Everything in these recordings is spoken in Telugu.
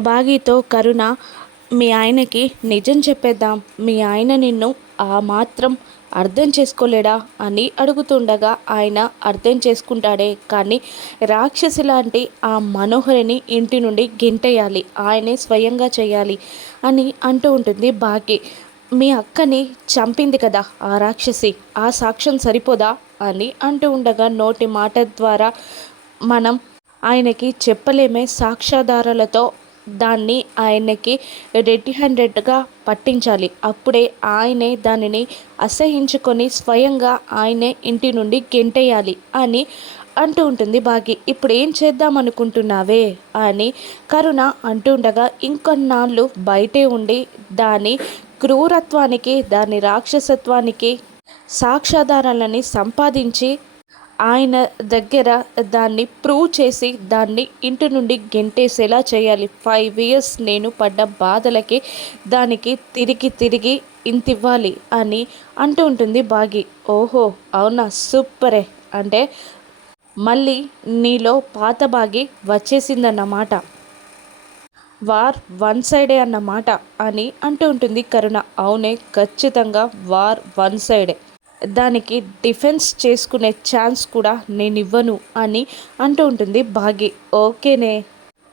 బాగీతో కరుణ మీ ఆయనకి నిజం చెప్పేద్దాం. మీ ఆయన నిన్ను ఆ మాత్రం అర్థం చేసుకోలేడా అని అడుగుతుండగా ఆయన అర్థం చేసుకుంటాడే. కానీ రాక్షసి లాంటి ఆ మనోహరిని ఇంటి నుండి గెంటేయాలి. ఆయనే స్వయంగా చేయాలి అని అంటూ ఉంటుంది బాకి. మీ అక్కని చంపింది కదా ఆ రాక్షసి. ఆ సాక్ష్యం సరిపోదా అని అంటూ ఉండగా నోటి మాట ద్వారా మనం ఆయనకి చెప్పలేమే సాక్ష్యాధారాలతో దాన్ని ఆయనకి రెడ్ హ్యాండెడ్గా పట్టించాలి. అప్పుడే ఆయనే దానిని అసహించుకొని స్వయంగా ఆయనే ఇంటి నుండి గెంటేయాలి అని అంటూ ఉంటుంది బాగి. ఇప్పుడు ఏం చేద్దాం అనుకుంటున్నావే అని కరుణ అంటూ ఉండగా ఇంకొన్నాళ్ళు బయటే ఉండి దాని క్రూరత్వానికి దాని రాక్షసత్వానికి సాక్ష్యాధారాలని సంపాదించి ఆయన దగ్గర దాన్ని ప్రూవ్ చేసి దాన్ని ఇంటి నుండి గెంటేసేలా చేయాలి. ఫైవ్ ఇయర్స్ నేను పడ్డ బాధలకి దానికి తిరిగి తిరిగి ఇంత ఇవ్వాలి అని అంటూ ఉంటుంది బాగి. ఓహో అవునా? సూపరే. అంటే మళ్ళీ నీలో పాత బాగి వచ్చేసిందన్నమాట. వార్ వన్ సైడే అన్నమాట అని అంటూ ఉంటుంది కరుణ. అవునే ఖచ్చితంగా వార్ వన్ సైడే. దానికి డిఫెన్స్ చేసుకునే ఛాన్స్ కూడా నేను ఇవ్వను అని అంటూ ఉంటుంది భాగ్య ఓకేనే?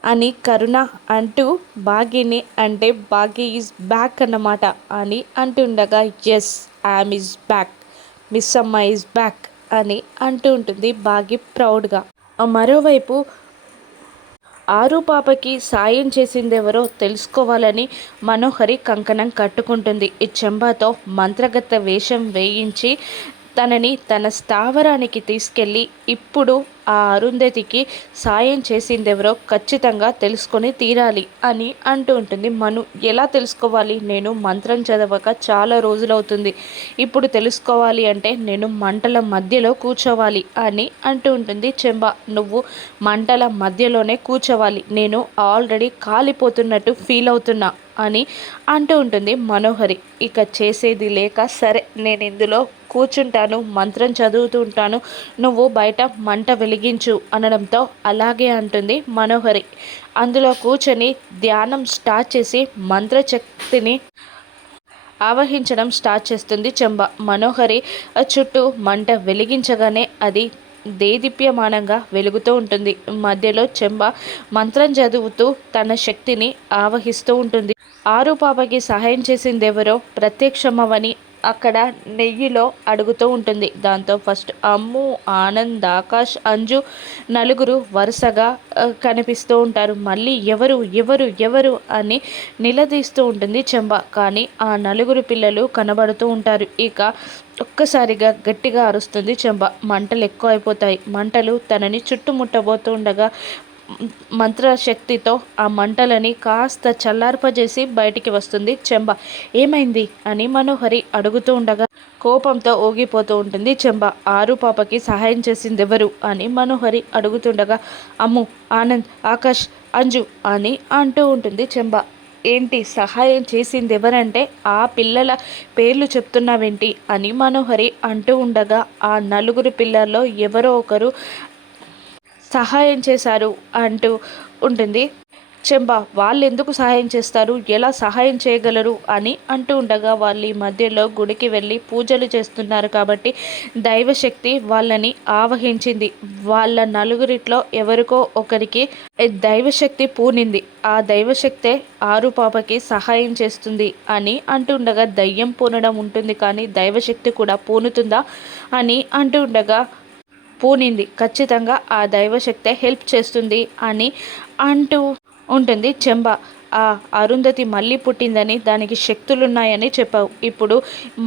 అని కరుణ అంటూ భాగ్యని అంటే భాగ్య ఈజ్ బ్యాక్ అన్నమాట అని అంటుండగా yes I'm is back miss అమ్మ ఈజ్ బ్యాక్ అని అంటూ ఉంటుంది భాగ్య ప్రౌడ్గా. మరోవైపు ఆరు పాపకి సాయం చేసిందెవరో తెలుసుకోవాలని మనోహరి కంకణం కట్టుకుంటుంది. ఈ చెంబాతో మంత్రగత వేషం వేయించి తనని తన స్థావరానికి తీసుకెళ్ళి ఇప్పుడు ఆ అరుంధతికి సాయం చేసిందెవరో ఖచ్చితంగా తెలుసుకొని తీరాలి అని అంటూ ఉంటుంది. మను ఎలా తెలుసుకోవాలి? నేను మంత్రం చదవక చాలా రోజులవుతుంది. ఇప్పుడు తెలుసుకోవాలి అంటే నేను మంటల మధ్యలో కూర్చోవాలి అని అంటూ ఉంటుంది చెంబ. నువ్వు మంటల మధ్యలోనే కూర్చోవాలి. నేను ఆల్రెడీ కాలిపోతున్నట్టు ఫీల్ అవుతున్నా అని అంటూ ఉంటుంది మనోహరి. ఇక చేసేది లేక సరే నేను ఇందులో కూర్చుంటాను మంత్రం చదువుతూ ఉంటాను. నువ్వు బయట మంట వెలిగించు అనడంతో అలాగే అంటుంది మనోహరి. అందులో కూర్చొని ధ్యానం స్టార్ట్ చేసి మంత్రశక్తిని ఆవహించడం స్టార్ట్ చేస్తుంది చెంబ. మనోహరి చుట్టూ మంట వెలిగించగానే అది దేదీప్యమానంగా వెలుగుతూ ఉంటుంది. మధ్యలో చెంబ మంత్రం చదువుతూ తన శక్తిని ఆవహిస్తూ ఉంటుంది. ఆరు పాపకి సహాయం చేసిందెవరో ప్రత్యక్షమవని అక్కడ నెయ్యిలో అడుగుతూ ఉంటుంది. దాంతో ఫస్ట్ అమ్ము ఆనంద్ ఆకాష్ అంజు నలుగురు వరుసగా కనిపిస్తూ ఉంటారు. మళ్ళీ ఎవరు ఎవరు ఎవరు అని నిలదీస్తూ ఉంటుంది చెంబ. కానీ ఆ నలుగురు పిల్లలు కనబడుతూ ఉంటారు. ఇక ఒక్కసారిగా గట్టిగా అరుస్తుంది చెంబ. మంటలు ఎక్కువ అయిపోతాయి మంటలు తనని చుట్టుముట్టబోతుండగా మంత్రశక్తితో ఆ మంటలని కాస్త చల్లార్పజేసి బయటికి వస్తుంది చెంబ. ఏమైంది? అని మనోహరి అడుగుతూ ఉండగా కోపంతో ఊగిపోతూ ఉంటుంది చెంబ. ఆరు పాపకి సహాయం చేసింది ఎవరు అని మనోహరి అడుగుతుండగా అమ్ము ఆనంద్ ఆకాష్ అంజు అని అంటూ ఉంటుంది చెంబ. ఏంటి? సహాయం చేసింది ఎవరంటే ఆ పిల్లల పేర్లు చెప్తున్నావేంటి? అని మనోహరి అంటూ ఉండగా ఆ నలుగురు పిల్లల్లో ఎవరో ఒకరు సహాయం చేశారు అంటూ ఉంటుంది. చెంబ వాళ్ళు ఎందుకు సహాయం చేస్తారు? ఎలా సహాయం చేయగలరు? అని అంటూ ఉండగా వాళ్ళు ఈ మధ్యలో గుడికి వెళ్ళి పూజలు చేస్తున్నారు కాబట్టి దైవశక్తి వాళ్ళని ఆవహించింది. వాళ్ళ నలుగురిట్లో ఎవరికో ఒకరికి దైవశక్తి పూనింది. ఆ దైవశక్తే ఆరు పాపకి సహాయం చేస్తుంది అని అంటుండగా దయ్యం పూనడం ఉంటుంది కానీ దైవశక్తి కూడా పూనుతుందా అని అంటూ ఉండగా పూనింది. ఖచ్చితంగా ఆ దైవశక్తే హెల్ప్ చేస్తుంది అని అంటూ ఉంటుంది చెంబ. ఆ అరుంధతి మళ్ళీ పుట్టిందని దానికి శక్తులున్నాయని చెప్పావు. ఇప్పుడు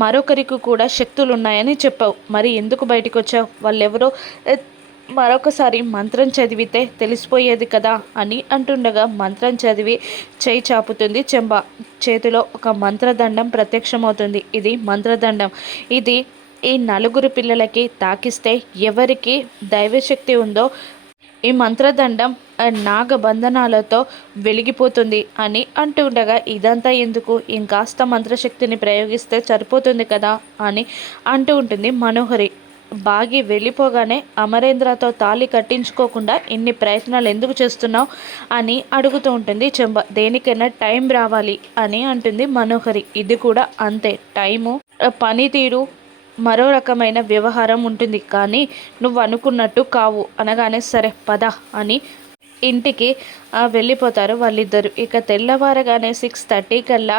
మరొకరికి కూడా శక్తులున్నాయని చెప్పావు. మరి ఎందుకు బయటకు వచ్చావు వాళ్ళెవరో మరొకసారి మంత్రం చదివితే తెలిసిపోయేది కదా అని అంటుండగా మంత్రం చదివి చేయి చాపుతుంది చెంబ. చేతిలో ఒక మంత్రదండం ప్రత్యక్షమవుతుంది. ఇది మంత్రదండం. ఇది ఈ నలుగురు పిల్లలకి తాకిస్తే ఎవరికి దైవశక్తి ఉందో ఈ మంత్రదండం నాగబంధనాలతో వెలిగిపోతుంది అని అంటూ ఉండగా ఇదంతా ఎందుకు? ఇంకాస్త మంత్రశక్తిని ప్రయోగిస్తే సరిపోతుంది కదా? అని అంటూ ఉంటుంది మనోహరి. బాగి వెళ్ళిపోగానే అమరేంద్రతో తాళి కట్టించుకోకుండా ఇన్ని ప్రయత్నాలు ఎందుకు చేస్తున్నావు? అని అడుగుతూ ఉంటుంది చెంబ. దేనికైనా టైం రావాలి అని అంటుంది మనోహరి. ఇది కూడా అంతే. టైము పనితీరు మరో రకమైన వ్యవహారం ఉంటుంది. కానీ నువ్వు అనుకున్నట్టు కావు. అనగానే సరే పద అని ఇంటికి వెళ్ళిపోతారు వాళ్ళిద్దరు. ఇక తెల్లవారగానే సిక్స్ థర్టీ కల్లా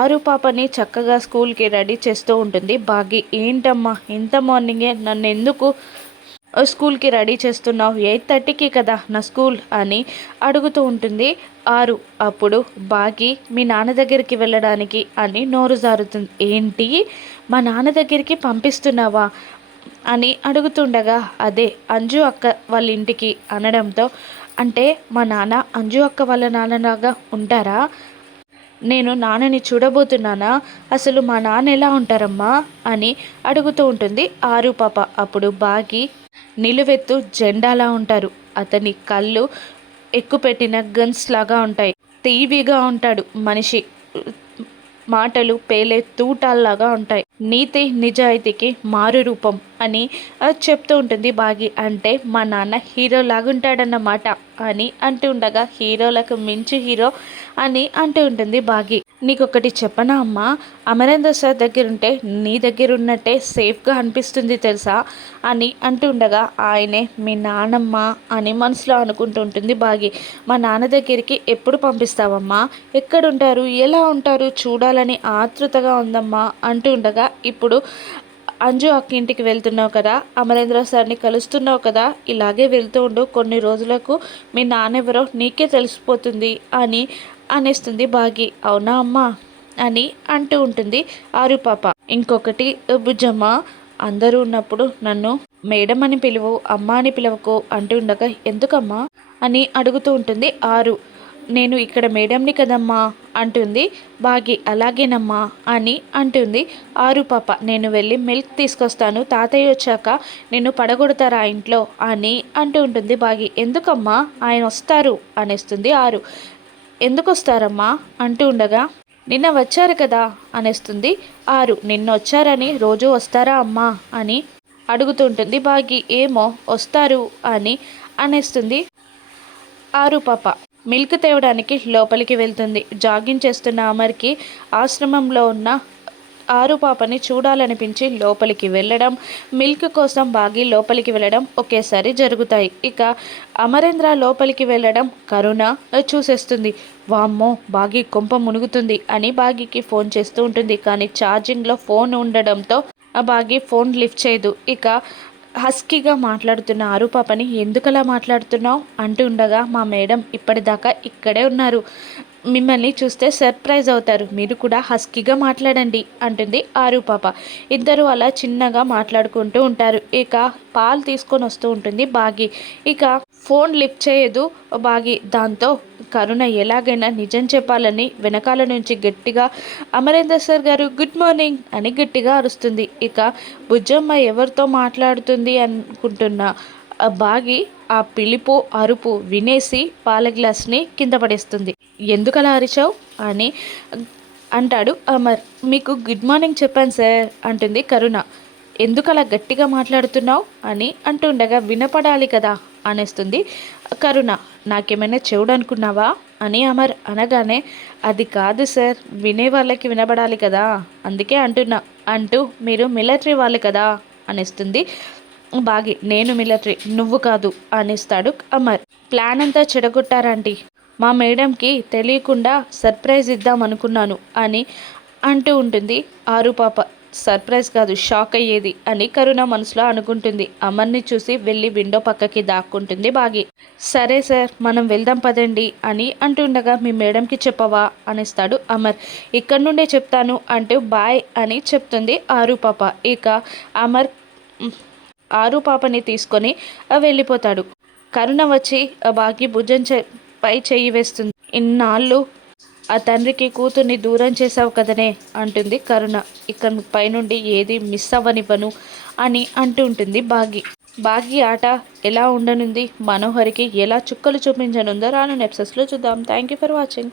ఆరు పాపని చక్కగా స్కూల్కి రెడీ చేస్తూ ఉంటుంది. బాగి ఏంటమ్మా ఇంత మార్నింగే నన్ను ఎందుకు స్కూల్కి రెడీ చేస్తున్నావు. ఎయిట్ థర్టీకి కదా నా స్కూల్ అని అడుగుతూ ఉంటుంది. ఆరు అప్పుడు బాగి మీ నాన్న దగ్గరికి వెళ్ళడానికి అని నోరు జారుతుంది. ఏంటి? మా నాన్న దగ్గరికి పంపిస్తున్నావా? అని అడుగుతుండగా అదే అంజు అక్క వాళ్ళ ఇంటికి అనడంతో అంటే మా నాన్న అంజు అక్క వాళ్ళ నాన్నలాగా ఉంటారా? నేను నాన్నని చూడబోతున్నానా? అసలు మా నాన్న ఎలా ఉంటారమ్మా? అని అడుగుతూ ఉంటుంది. ఆరు పాప అప్పుడు బాగి నిలువెత్తు జెండాలా ఉంటారు. అతని కళ్ళు ఎక్కుపెట్టిన గన్స్ లాగా ఉంటాయి. తీవిగా ఉంటాడు మనిషి. మాటలు పేలే తూటాల్లాగా ఉంటాయి. నీతి నిజాయితీకి మారు రూపం అని చెప్తూ ఉంటుంది బాగి. అంటే మా నాన్న హీరో లాగుంటాడన్నమాట అని అంటూ ఉండగా హీరోలకు మించి హీరో అని అంటూ ఉంటుంది బాగి. నీకు ఒకటి చెప్పనా అమ్మా? అమరేందర్ సార్ దగ్గర ఉంటే నీ దగ్గర ఉన్నట్టే సేఫ్గా అనిపిస్తుంది తెలుసా? అని అంటూ ఉండగా ఆయనే మీ నానమ్మ అని మనసులో అనుకుంటుంటుంది బాగి. మా నాన్న దగ్గరికి ఎప్పుడు పంపిస్తావమ్మా? ఎక్కడుంటారు? ఎలా ఉంటారు? చూడాలని ఆతృతగా ఉందమ్మా అంటూ ఉండగా ఇప్పుడు అంజు అక్క ఇంటికి వెళ్తున్నావు కదా అమరేంద్ర సార్ని కలుస్తున్నావు కదా ఇలాగే వెళ్తూ ఉండు. కొన్ని రోజులకు మీ నాన్నెవరో నీకే తెలిసిపోతుంది అని అనేస్తుంది బాగి. అవునా అమ్మా? అని అంటూ ఉంటుంది ఆరు పాప. ఇంకొకటి బుజ్జమ్మ అందరూ ఉన్నప్పుడు నన్ను మేడం అని పిలువు అమ్మ అని పిలవకు అంటూ ఉండగా ఎందుకమ్మా? అని అడుగుతూ ఉంటుంది ఆరు. నేను ఇక్కడ మేడంని కదమ్మా అంటుంది. బాగి అలాగేనమ్మా అని అంటుంది. ఆరు పాప నేను వెళ్ళి మిల్క్ తీసుకొస్తాను. తాతయ్య వచ్చాక నిన్ను పడగొడతారా ఇంట్లో అని అంటూ ఉంటుంది బాగి. ఎందుకమ్మా? ఆయన వస్తారు అనేస్తుంది ఆరు. ఎందుకు వస్తారమ్మా అంటూ ఉండగా నిన్న వచ్చారు కదా అనేస్తుంది ఆరు. నిన్న వచ్చారని రోజు వస్తారా అమ్మా అని అడుగుతుంటుంది బాగి. ఏమో వస్తారు అని అనేస్తుంది ఆరు పాప. మిల్క్ తేవడానికి లోపలికి వెళ్తుంది. జాగింగ్ చేస్తున్న అమర్కి ఆశ్రమంలో ఉన్న ఆరు పాపని చూడాలనిపించి లోపలికి వెళ్ళడం మిల్క్ కోసం బాగి లోపలికి వెళ్ళడం ఒకేసారి జరుగుతాయి. ఇక అమరేంద్ర లోపలికి వెళ్ళడం కరుణ చూసేస్తుంది. వామ్మో బాగి కొంప మునుగుతుంది అని బాగికి ఫోన్ చేస్తూ ఉంటుంది. కానీ ఛార్జింగ్లో ఫోన్ ఉండడంతో ఆ బాగి ఫోన్ లిఫ్ట్ చేయదు. ఇక హస్కీగా మాట్లాడుతున్న ఆరుపాపని ఎందుకలా మాట్లాడుతున్నావు అంటూ ఉండగా మా మేడం ఇప్పటిదాకా ఇక్కడే ఉన్నారు. మిమ్మల్ని చూస్తే సర్ప్రైజ్ అవుతారు. మీరు కూడా హస్కీగా మాట్లాడండి అంటుంది ఆరు పాప ఇద్దరు అలా చిన్నగా మాట్లాడుకుంటూ ఉంటారు. ఇక పాలు తీసుకొని వస్తూ ఉంటుంది బాగి. ఇక ఫోన్ లిఫ్ట్ చేయదు బాగి. దాంతో కరుణ ఎలాగైనా నిజం చెప్పాలని వెనకాల నుంచి గట్టిగా అమరేందర్ సార్ గారు గుడ్ మార్నింగ్ అని గట్టిగా అరుస్తుంది. ఇక బుజ్జమ్మ ఎవరితో మాట్లాడుతుంది అనుకుంటున్నా బాగి ఆ పిలుపు అరుపు వినేసి పాల గ్లాస్ని కింద పడేస్తుంది. ఎందుకలా అరిచావు? అని అంటాడు అమర్. మీకు గుడ్ మార్నింగ్ చెప్పాను సార్ అంటుంది కరుణ. ఎందుకలా గట్టిగా మాట్లాడుతున్నావు? అని అంటుండగా వినపడాలి కదా అనేస్తుంది. కరుణ నాకేమైనా చెవుడు అనుకున్నావా అని అమర్ అనగానే అది కాదు సార్ వినే వాళ్ళకి వినబడాలి కదా? అందుకే అంటున్నా అంటూ మీరు మిలిటరీ వాళ్ళు కదా? అనేస్తుంది. బాగి నేను మిలిటరీ నువ్వు కాదు అనేస్తాడు అమర్. ప్లాన్ అంతా చెడగొట్టారంటీ. మా మేడంకి తెలియకుండా సర్ప్రైజ్ ఇద్దాం అనుకున్నాను అని అంటూ ఉంటుంది ఆరు పాప. సర్ప్రైజ్ కాదు షాక్ అయ్యేది అని కరుణ మనసులో అనుకుంటుంది. అమర్ని చూసి వెళ్ళి విండో పక్కకి దాక్కుంటుంది బాగి. సరే సార్ మనం వెళ్దాం పదండి అని అంటుండగా మీ మేడంకి చెప్పవా అనిస్తాడు అమర్. ఇక్కడ నుండే చెప్తాను అంటూ బాయ్ అని చెప్తుంది ఆరు పాప. ఇక అమర్ ఆరు పాపని తీసుకొని వెళ్ళిపోతాడు. కరుణ వచ్చి బాగి భుజం పై చెయ్యి వేస్తుంది. ఇన్నాళ్ళు ఆ తండ్రికి కూతుర్ని దూరం చేసావు కదనే అంటుంది కరుణ. ఇక్కడ పైనుండి ఏది మిస్ అవ్వనివ్వను అని అంటూ ఉంటుంది బాగి. బాగి ఆట ఎలా ఉండనుంది? మనోహరికి ఎలా చుక్కలు చూపించనుందో రాను నెప్సెస్లో చూద్దాం. Thank you for watching